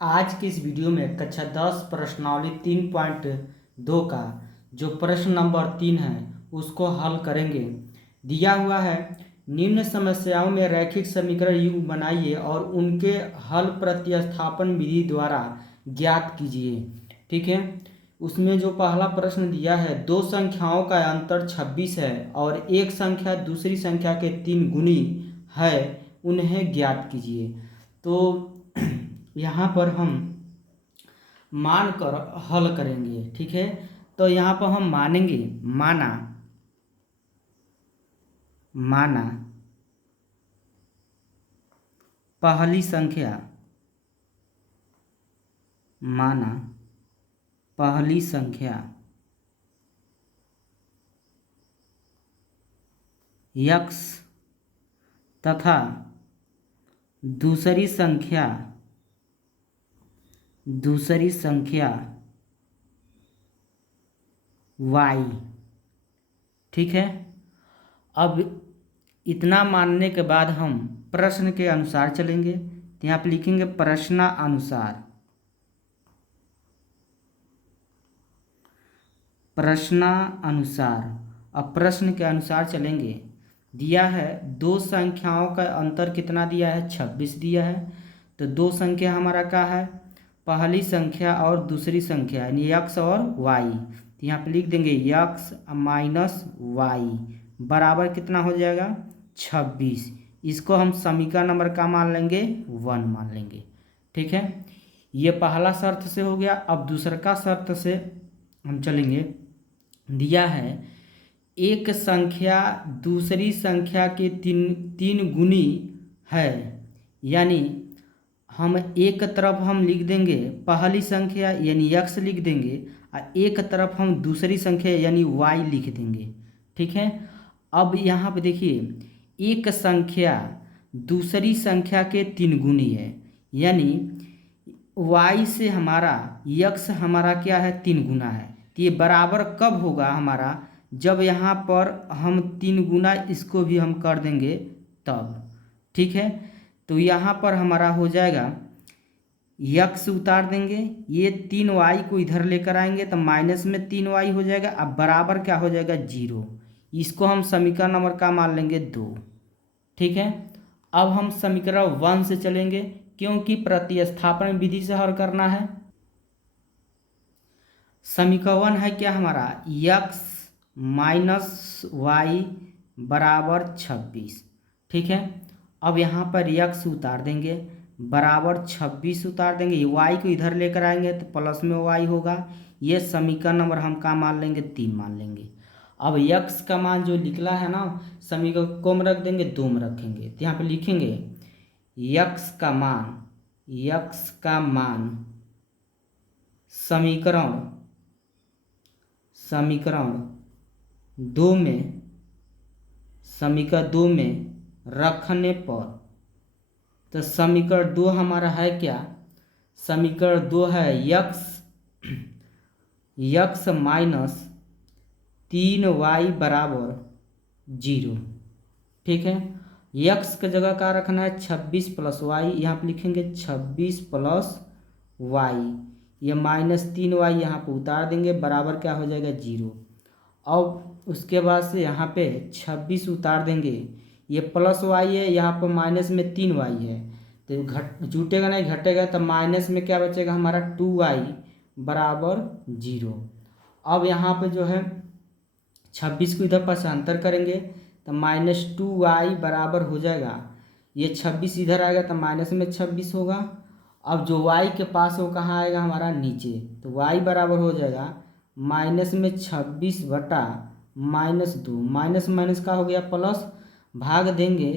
आज की इस वीडियो में कक्षा 10 प्रश्नावली 3.2 का जो प्रश्न नंबर 3 है उसको हल करेंगे। दिया हुआ है निम्न समस्याओं में रैखिक समीकरण युग्म बनाइए और उनके हल प्रतिस्थापन विधि द्वारा ज्ञात कीजिए। ठीक है, उसमें जो पहला प्रश्न दिया है दो संख्याओं का अंतर 26 है और एक संख्या दूसरी संख्या के 3 गुनी है, उन्हें ज्ञात कीजिए। तो यहाँ पर हम मान कर हल करेंगे। ठीक है, तो यहाँ पर हम मानेंगे माना माना पहली संख्या माना पहली संख्या x तथा दूसरी संख्या y। ठीक है, अब इतना मानने के बाद हम प्रश्न के अनुसार चलेंगे। तो यहाँ पे लिखेंगे प्रश्नानुसार अब प्रश्न के अनुसार चलेंगे। दिया है दो संख्याओं का अंतर कितना दिया है, 26 दिया है। तो दो संख्या हमारा क्या है, पहली संख्या और दूसरी संख्या यानी x और y। तो यहाँ पे लिख देंगे x माइनस वाई बराबर कितना हो जाएगा 26। इसको हम समीकरण नंबर का मान लेंगे 1 मान लेंगे। ठीक है, ये पहला शर्त से हो गया। अब दूसरा का शर्त से हम चलेंगे। दिया है एक संख्या दूसरी संख्या के तीन गुनी है, यानी हम एक तरफ हम लिख देंगे पहली संख्या यानी x लिख देंगे और एक तरफ हम दूसरी संख्या यानी y लिख देंगे। ठीक है, अब यहाँ पे देखिए एक संख्या दूसरी संख्या के 3 गुनी है, यानी y से हमारा x हमारा क्या है 3 गुना है। तो ये बराबर कब होगा हमारा, जब यहाँ पर हम 3 गुना इसको भी हम कर देंगे तब। ठीक है, तो यहाँ पर हमारा हो जाएगा x उतार देंगे, ये 3y को इधर लेकर आएंगे तो माइनस में 3y हो जाएगा। अब बराबर क्या हो जाएगा 0। इसको हम समीकरण नंबर का मान लेंगे 2। ठीक है, अब हम समीकरण 1 से चलेंगे क्योंकि प्रतिस्थापन विधि से हल करना है। समीकरण है क्या हमारा x माइनस वाई बराबर 26। ठीक है, अब यहाँ पर x उतार देंगे बराबर 26 उतार देंगे, y को इधर लेकर आएंगे तो प्लस में y होगा। ये समीकरण नंबर हम का मान लेंगे 3 मान लेंगे। अब x का मान जो निकला है ना समीकरण को में रख देंगे 2 में रखेंगे। तो यहाँ पे लिखेंगे x का मान समीकरण 2 में रखने पर, तो समीकरण 2 हमारा है क्या, समीकरण 2 है x माइनस 3y बराबर 0। ठीक है, x की जगह का रखना है 26 प्लस वाई, यहाँ पे लिखेंगे 26 प्लस वाई, ये माइनस 3y यहाँ पे उतार देंगे बराबर क्या हो जाएगा 0। अब उसके बाद से यहाँ पे 26 उतार देंगे, ये प्लस वाई है, यहाँ पर माइनस में 3y है तो जुटेगा नहीं घटेगा, तो माइनस में क्या बचेगा हमारा 2y बराबर 0। अब यहाँ पे जो है 26 को इधर पक्षांतर करेंगे तो माइनस 2y बराबर हो जाएगा, ये 26 इधर आएगा तो माइनस में 26 होगा। अब जो y के पास वो कहाँ आएगा हमारा नीचे, तो y बराबर हो जाएगा माइनस में 26 बटा माइनस 2, माइनस माइनस का हो गया प्लस, भाग देंगे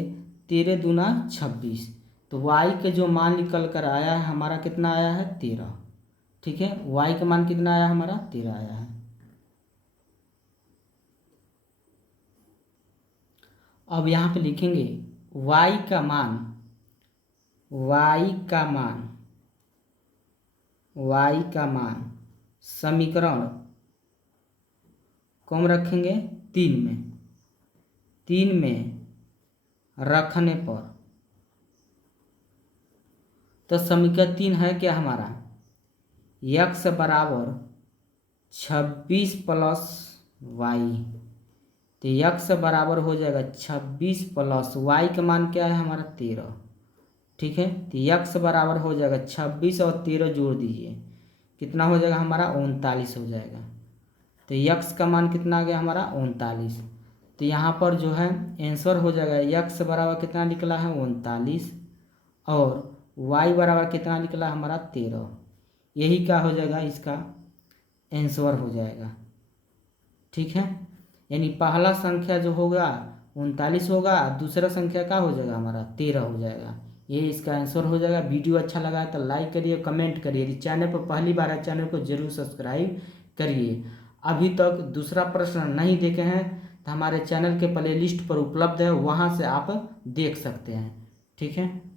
13 दूना 26, तो y के जो मान निकल कर आया है हमारा कितना आया है 13। ठीक है, y का मान कितना आया हमारा 13 आया है। अब यहाँ पे लिखेंगे y का मान समीकरण को हम रखेंगे 3 में रखने पर, तो समीकरण 3 है क्या हमारा, x बराबर 26 प्लस वाई। तो x बराबर हो जाएगा 26 प्लस वाई का मान क्या है हमारा 13। ठीक है, तो x बराबर हो जाएगा 26 और 13 जोड़ दीजिए, कितना हो जाएगा हमारा 39 हो जाएगा। तो x का मान कितना आ गया हमारा 39। तो यहाँ पर जो है आंसर हो जाएगा x बराबर कितना निकला है 39 और y बराबर कितना निकला हमारा 13। यही क्या हो जाएगा, इसका आंसर हो जाएगा। ठीक है, यानी पहला संख्या जो होगा 39 होगा, दूसरा संख्या क्या हो जाएगा हमारा 13 हो जाएगा। ये इसका आंसर हो जाएगा। वीडियो अच्छा लगा है तो लाइक करिए, कमेंट करिए। यदि चैनल पर पहली बार है चैनल को जरूर सब्सक्राइब करिए। अभी तक दूसरा प्रश्न नहीं देखे हैं तो हमारे चैनल के प्लेलिस्ट पर उपलब्ध है, वहाँ से आप देख सकते हैं। ठीक है।